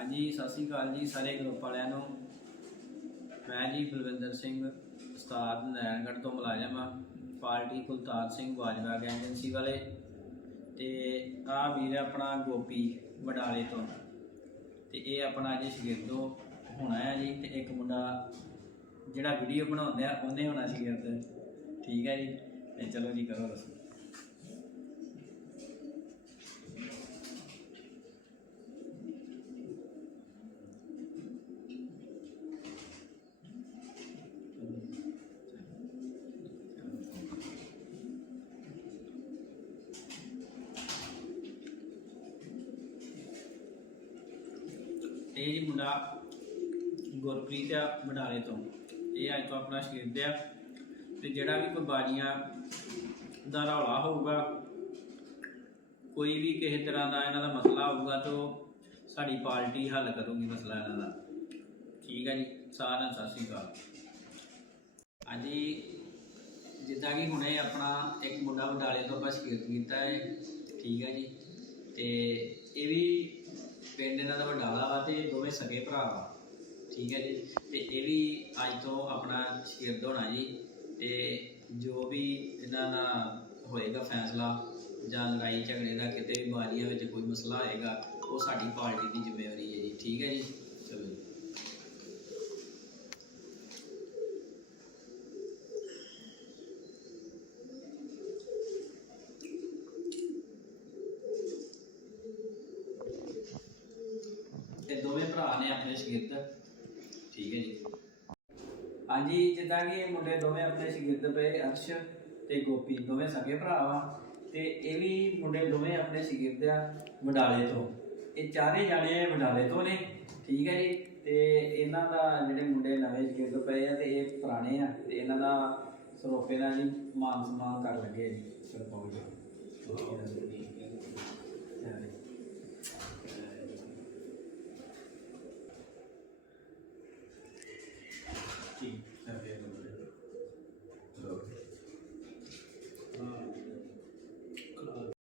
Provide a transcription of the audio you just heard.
ਹਾਂਜੀ, ਸਤਿ ਸ਼੍ਰੀ ਅਕਾਲ ਜੀ ਸਾਰੇ ਗਰੁੱਪ ਵਾਲਿਆਂ ਨੂੰ। ਮੈਂ ਜੀ ਬਲਵਿੰਦਰ ਸਿੰਘ ਸਤਾਰ ਨਾਰਾਇਣਗੜ੍ਹ ਤੋਂ ਮੁਲਾਜ਼ਮ ਆ ਪਾਰਟੀ ਕੁਲਤਾਰ ਸਿੰਘ ਬਾਜਵਾ ਏਜੰਸੀ ਵਾਲੇ ਤੇ ਆ ਵੀਰ ਆਪਣਾ ਗੋਪੀ ਬਡਾਲੇ ਤੋਂ। ਤੇ ਇਹ ਆਪਣਾ ਜੀ ਸ਼ਗਿਰਦੋ ਹੋਣਾ ਆ ਜੀ ਤੇ ਇੱਕ ਮੁੰਡਾ ਜਿਹੜਾ ਵੀਡੀਓ ਬਣਾਉਂਦੇ ਆ, ਉਹਨੇ ਹੋਣਾ ਸ਼ਗਿਰਦ। ਠੀਕ ਹੈ ਜੀ? ਤੇ ਚਲੋ ਜੀ ਕਰੋ ਦੱਸੋ। ਰਸਮ ਇਹ ਜੀ ਮੁੰਡਾ ਗੁਰਪ੍ਰੀਤ ਆ ਬਡਾਲੇ ਤੋਂ। ਇਹ ਅੱਜ ਤੋਂ ਆਪਣਾ ਸ਼ਗਿਰਦ ਆ। ਤੇ ਜਿਹੜਾ ਵੀ ਕੋਈ ਬਾਜੀਆਂ ਦਾ ਰੌਲਾ ਹੋਊਗਾ, ਕੋਈ ਵੀ ਕਿਸੇ ਤਰ੍ਹਾਂ ਦਾ ਇਹਨਾਂ ਦਾ ਮਸਲਾ ਹੋਊਗਾ, ਤਾਂ ਸਾਡੀ ਪਾਰਟੀ ਹੱਲ ਕਰੂਗੀ ਮਸਲਾ ਇਹਨਾਂ ਦਾ। ਠੀਕ ਹੈ ਜੀ, ਸਾਰਿਆਂ ਨੂੰ ਸਤਿ ਸ਼੍ਰੀ ਅਕਾਲ। ਹਾਂਜੀ, ਜਿੱਦਾਂ ਕਿ ਹੁਣੇ ਆਪਣਾ ਇੱਕ ਮੁੰਡਾ ਬਡਾਲੇ ਤੋਂ ਆਪਾਂ ਸ਼ਗਿਰਦ ਕੀਤਾ ਹੈ। ਠੀਕ ਹੈ ਜੀ, ਤੇ ਇਹ ਵੀ ਪਿੰਡ ਇਹਨਾਂ ਦਾ ਵਡਾਲਾ ਵਾ ਤੇ ਦੋਵੇਂ ਸਗੇ ਭਰਾ ਵਾ। ਠੀਕ ਹੈ ਜੀ। ਤੇ ਇਹ ਵੀ ਅੱਜ ਤੋਂ ਆਪਣਾ ਸ਼ਗਿਰਦ ਹੋਣਾ ਜੀ। ਤੇ ਜੋ ਵੀ ਇਹਨਾਂ ਦਾ ਹੋਏਗਾ ਫੈਸਲਾ ਜਾਂ ਲੜਾਈ ਝਗੜੇ ਦਾ ਕਿਤੇ ਵੀ ਬਾਰੀਆਂ ਵਿੱਚ ਕੋਈ ਮਸਲਾ ਆਏਗਾ ਉਹ ਸਾਡੀ ਪਾਰਟੀ ਦੀ ਜ਼ਿੰਮੇਵਾਰੀ ਹੈ ਜੀ। ਠੀਕ ਹੈ ਜੀ ਤੇ ਦੋਵੇਂ ਭਰਾ ਨੇ ਆਪਣੇ ਸ਼ਗਿਰਦ। ਠੀਕ ਹੈ ਜੀ। ਹਾਂਜੀ, ਜਿੱਦਾਂ ਕਿ ਇਹ ਮੁੰਡੇ ਦੋਵੇਂ ਆਪਣੇ ਸ਼ਗਿਰਦ ਪਏ, ਅਰਸ਼ ਤੇ ਗੋਪੀ। ਦੋਵੇਂ ਸਗੇ ਭਰਾ ਵਾ ਤੇ ਇਹ ਵੀ ਮੁੰਡੇ ਦੋਵੇਂ ਆਪਣੇ ਸ਼ਗਿਰਦ ਆ ਵਡਾਲੇ ਤੋਂ। ਇਹ ਚਾਰੇ ਜਾਣੇ ਵਡਾਲੇ ਤੋਂ ਨੇ। ਠੀਕ ਹੈ ਜੀ। ਤੇ ਇਹਨਾਂ ਦਾ ਜਿਹੜੇ ਮੁੰਡੇ ਨਵੇਂ ਸ਼ਗਿਰਦ ਪਏ ਆ ਤੇ ਇਹ ਪੁਰਾਣੇ ਆ ਤੇ ਇਹਨਾਂ ਦਾ ਸਰੋਪੇ ਨਾਲ ਜੀ ਮਾਨ ਸਨਮਾਨ ਕਰ ਲੱਗੇ ਜੀ। ਸਰਪੰਚ।